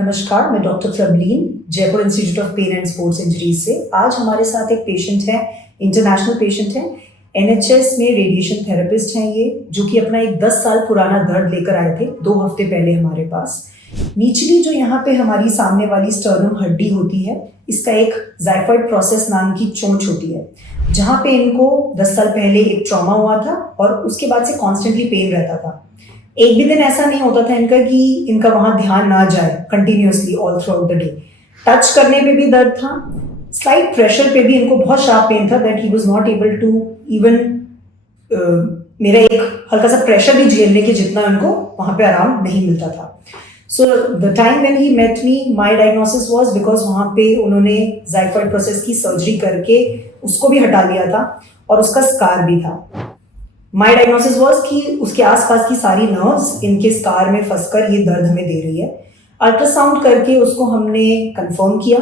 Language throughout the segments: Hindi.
नमस्कार, मैं doctor Prableen, Jaipur institute of pain and sports injuries से। आज हमारे साथ एक पेशेंट है, इंटरनेशनल पेशेंट है, एनएचएस में रेडिएशन थेरेपिस्ट हैं ये, जो कि अपना एक 10 साल पुराना दर्द लेकर आए थे 2 हफ्ते पहले हमारे पास। निचली जो यहाँ पे हमारी सामने वाली स्टर्नम हड्डी होती है, इसका एक ज़ाइफाइड प्रोसेस नाम की चोंच होती है, जहाँ पे इनको 10 साल पहले एक ट्रॉमा हुआ था और उसके बाद से कॉन्स्टेंटली पेन रहता था। एक भी दिन ऐसा नहीं होता था इनका कि इनका वहाँ ध्यान ना जाए, continuously all through out the day. Touch करने पे भी दर्द था, स्लाइट प्रेशर पे भी इनको बहुत शार्प पेन था that he was not able to even मेरा एक हल्का सा प्रेशर भी झेलने के जितना इनको वहाँ पे आराम नहीं मिलता था। So the time when he met me, my diagnosis was because वहाँ पे उन्होंने ज़ाइफाइड प्रोसेस की सर्जरी करके उसको भी हटा दिया था और उसका स्कार भी था। माय डायग्नोसिस वाज कि उसके आसपास की सारी नर्व्स इनके स्कार में फंसकर ये दर्द हमें दे रही है। अल्ट्रासाउंड करके उसको हमने कंफर्म किया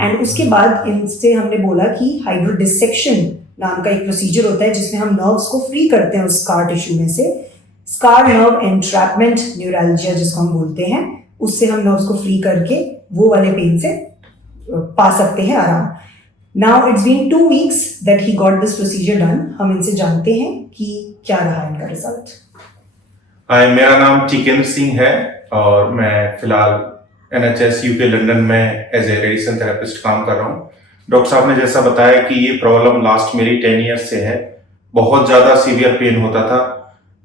एंड उसके बाद इनसे हमने बोला कि हाइड्रोडिसेक्शन नाम का एक प्रोसीजर होता है जिसमें हम नर्व्स को फ्री करते हैं उस स्कार टिश्यू में से। स्कार नर्व एंट्रैपमेंट न्यूरैल्जिया जिसको हम बोलते हैं, उससे हम नर्व्स को फ्री करके वो वाले पेन से पा सकते हैं आराम। Now it's been 2 weeks that he got this procedure done. हम इनसे जानते हैं कि क्या रहा इनका रिजल्ट। हाय, मेरा नाम टिकेंद्र सिंह है और मैं फिलहाल NHS यूके लंदन में एज ए रेडिएशन थेरेपिस्ट काम कर रहा हूँ। डॉक्टर साहब ने जैसा बताया कि ये प्रॉब्लम लास्ट मेरी 10 ईयर्स से है। बहुत ज़्यादा सीवियर पेन होता था।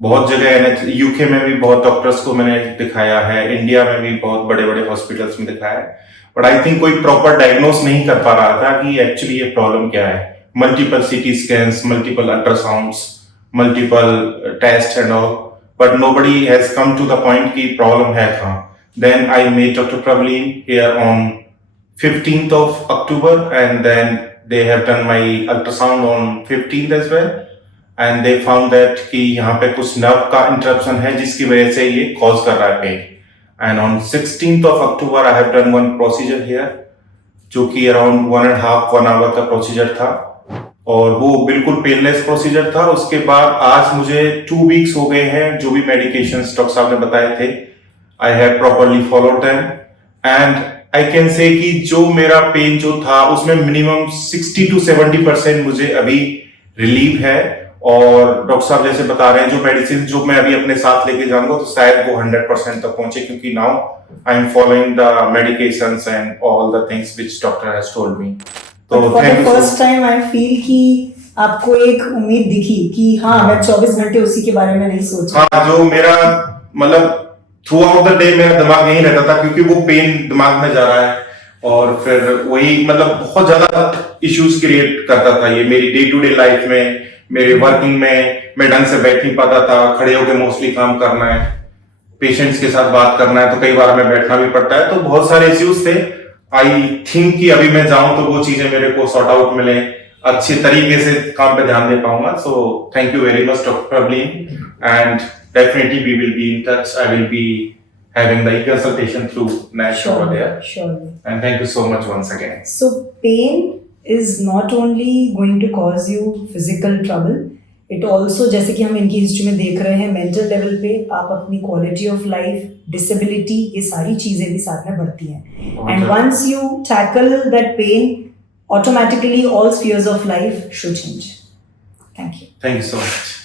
बहुत जगह यूके में भी बहुत डॉक्टर्स को मैंने दिखाया है, इंडिया में भी बहुत बड़े बड़े हॉस्पिटल्स में दिखाया है, बट आई थिंक कोई प्रॉपर डायग्नोस नहीं कर पा रहा था कि एक्चुअली ये प्रॉब्लम क्या है। Multiple CT scans, multiple ultrasounds, multiple test and all, but nobody has come to the point कि प्रॉब्लम है कहाँ। Then I met doctor Prableen here on 15th of October and then they have done my ultrasound on 15th as well and they found that कि यहाँ पे कुछ नर्व का इंटरप्शन है जिसकी वजह से ये कॉज कर रहा है pen. And on 16th of October I have done one procedure here जो कि around 1.5 hour का प्रोसीजर था और वो बिल्कुल पेनलेस प्रोसीजर था। उसके बाद आज मुझे 2 weeks हो गए हैं। जो भी मेडिकेशंस डॉक्टर साहब ने बताए थे I have properly followed them and I can say कि जो मेरा पेन जो था उसमें मिनिमम 60 to 70% मुझे अभी रिलीव है और डॉक्टर साहब जैसे बता रहे हैं जो मेडिसिन जो मैं अभी अपने साथ लेके जाऊंगा तो शायद वो 100% तक पहुंचे, क्योंकि now I am following the medications and all the things which doctor has told me. तो for the first time I feel कि आपको एक उम्मीद दिखी कि हाँ मैं 24 घंटे उसी के बारे में नहीं सोच रहा। हाँ, जो मेरा मतलब थ्रू आउट द डे मेरा दिमाग यही रहता था क्योंकि वो पेन दिमाग में जा रहा है और फिर वही मतलब बहुत ज्यादा इश्यूज क्रिएट करता था ये मेरी डे टू डे लाइफ में। मेरे वर्किंग में मैं ढंग से बैठ नहीं पाता था, खड़े होकर मोस्टली काम करना है, पेशेंट्स के साथ बात करना है तो कई बार मैं बैठना भी पड़ता है, तो बहुत सारे इश्यूज थे। आई थिंक कि अभी मैं जाऊं तो वो चीजें मेरे को सॉर्ट आउट मिले, अच्छे तरीके से काम पे ध्यान दे पाऊंगा। So thank you very much doctor Prableen and definitely we will be in touch. I will be having the consultation through Nash over there. Surely. And thank you so much once again. So pain is not only going to cause you physical trouble, it also जैसे कि हम इनकी हिस्ट्री में देख रहे हैं मेंटल लेवल पे आप अपनी क्वालिटी ऑफ लाइफ, डिसेबिलिटी, ये सारी चीजें भी साथ में बढ़ती हैं। And once you tackle that pain, automatically all spheres of life should change. Thank you. Thank you so much.